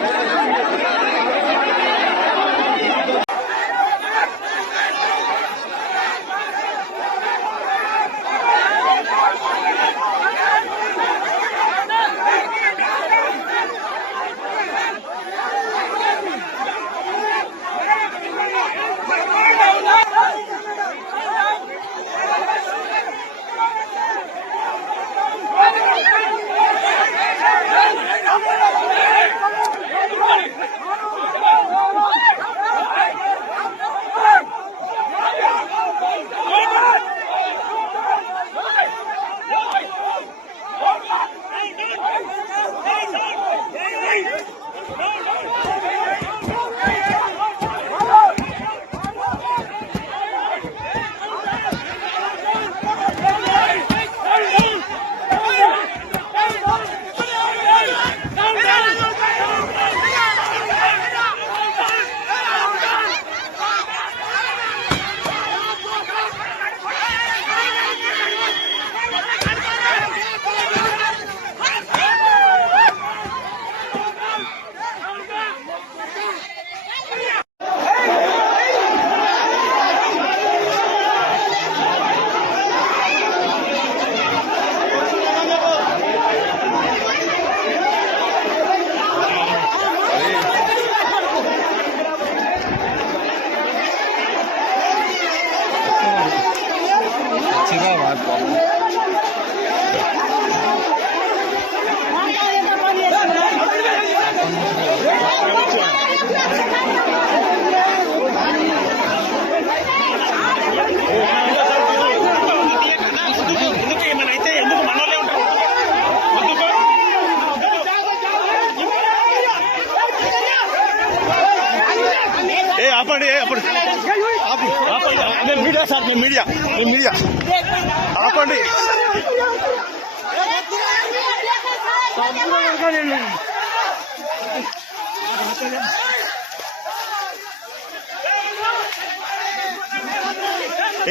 Yeah. ఏ ఆపండి ఆపండి ఆపండి మేము మీడియా సార్ మేము మీడియా. మేము మీడియా. ఆపండి.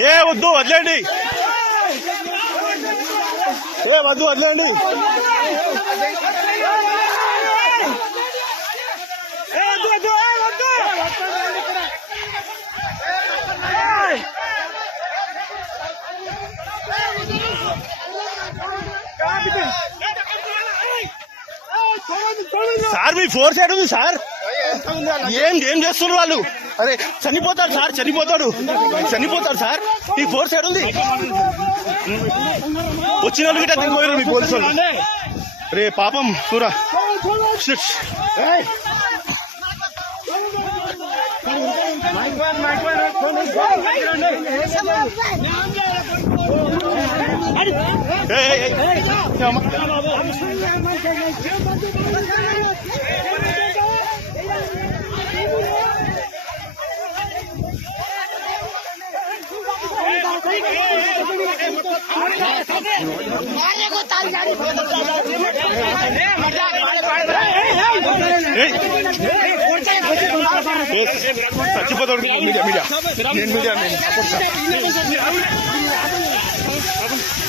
ఏ వద్దు వదిలేండి ఏ వద్దు వదిలేండి ఏ వద్దు వద్దు ఏ వద్దు సార్ మీ ఫోర్ సైడ్ ఉంది సార్ ఏం ఏం చేస్తున్నారు వాళ్ళు అరే చనిపోతాడు సార్ చనిపోతాడు చనిపోతాడు సార్ మీ ఫోర్ సైడ్ ఉంది వచ్చిన వాళ్ళు గిట్ట మీ పోలీసు వాళ్ళు రే పాపం చూరా షిట్. ఏయ్, ఏయ్, सचिपत मीडिया मीडिया मीडिया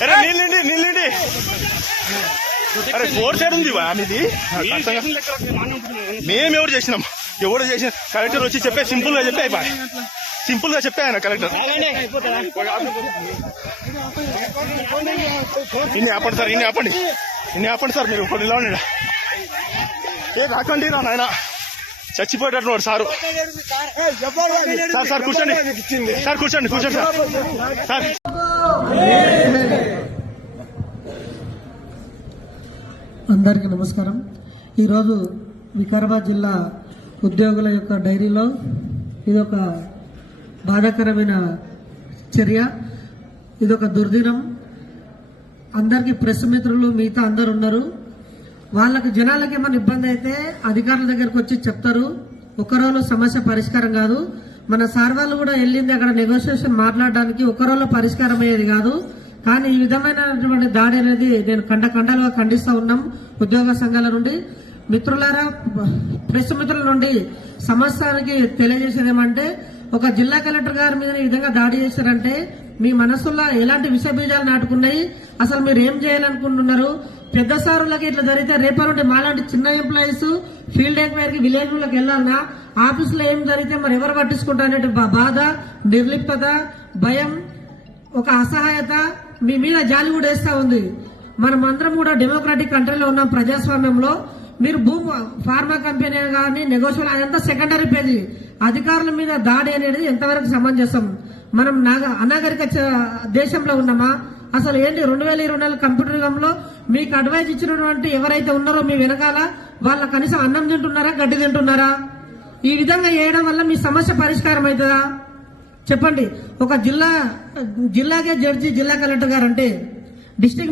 అరే నీళ్ళండి నీళ్ళండి అరే ఫోర్ సైడ్ ఉంది మీది. మేము ఎవరు చేసినాం? ఎవరు చేసిన? కలెక్టర్ వచ్చి చెప్పే సింపుల్గా చెప్పే అయిపోయి. సింపుల్గా చెప్పే ఆయన కలెక్టర్. ఇన్ని ఆపండి సార్ ఇన్ని ఆపండి. ఇన్ని ఆపండి సార్ మీరు కొన్ని ఉండండి ఏ రాకండి రా నాయన. చచ్చిపోయేటట్టు వాడు సారు. సార్ సార్ కూర్చోండి. సార్ కూర్చోండి కూర్చోండి సార్. సార్. అందరికీ నమస్కారం. ఈరోజు వికారాబాద్ జిల్లా ఉద్యోగుల యొక్క డైరీలో ఇదొక బాధాకరమైన చర్య ఇదొక దుర్దినం. అందరికీ ప్రెస్ మిత్రులు మిగతా అందరు ఉన్నారు వాళ్ళకి జనాలకి ఏమైనా ఇబ్బంది అయితే అధికారుల దగ్గరకు వచ్చి చెప్తారు. ఒకరోజు సమస్య పరిష్కారం కాదు. మన సార్ వాళ్ళు కూడా వెళ్ళింది అక్కడ నెగోషియేషన్ మాట్లాడడానికి. ఒక పరిష్కారం అయ్యేది కాదు. కానీ ఈ విధమైనటువంటి దాడి అనేది నేను కండ కండలుగా ఖండిస్తూ ఉన్నాం ఉద్యోగ సంఘాల నుండి. మిత్రులారా ప్రెస్ మిత్రుల నుండి సమస్యానికి తెలియజేసేది ఏమంటే ఒక జిల్లా కలెక్టర్ గారి మీద ఈ విధంగా దాడి చేశారంటే మీ మనసులో ఎలాంటి విష బీజాలు నాటుకున్నాయి? అసలు మీరు ఏం చేయాలనుకుంటున్నారు? పెద్ద సారులకి ఇట్లా జరిగితే రేపటి నుండి మాలాంటి చిన్న ఎంప్లాయీస్ ఫీల్డ్ ఎంక్వైరీకి విలేజ్లకు వెళ్ళాలన్నా ఆఫీసులో ఏం జరిగితే మరి ఎవరు పట్టించుకుంటా అనే బాధ నిర్లిప్తత భయం ఒక అసహాయత మీ మీద జాలి కూడా వేస్తా ఉంది. మనం అందరం కూడా డెమోక్రాటిక్ కంట్రీలో ఉన్నాం ప్రజాస్వామ్యంలో. మీరు భూమి ఫార్మా కంపెనీ కానీ నెగోషియల్ అదంతా సెకండరీ పేజీ. అధికారుల మీద దాడి అనేది ఎంతవరకు సమంజసం? మనం నాగ అనాగరిక దేశంలో ఉన్నామా? అసలు ఏంటి రెండు వేల ఇరవై నాలుగు కంప్యూటర్ యుగంలో మీకు అడ్వైజ్ ఇచ్చినటువంటి ఎవరైతే ఉన్నారో మీ వెనకాల వాళ్ళ కనీసం అన్నం తింటున్నారా గడ్డి తింటున్నారా? ఈ విధంగా చేయడం వల్ల మీ సమస్య పరిష్కారం అవుతుందా? చెప్పండి. ఒక జిల్లా జిల్లాకే జడ్జి జిల్లా కలెక్టర్ గారు అంటే డిస్టిక్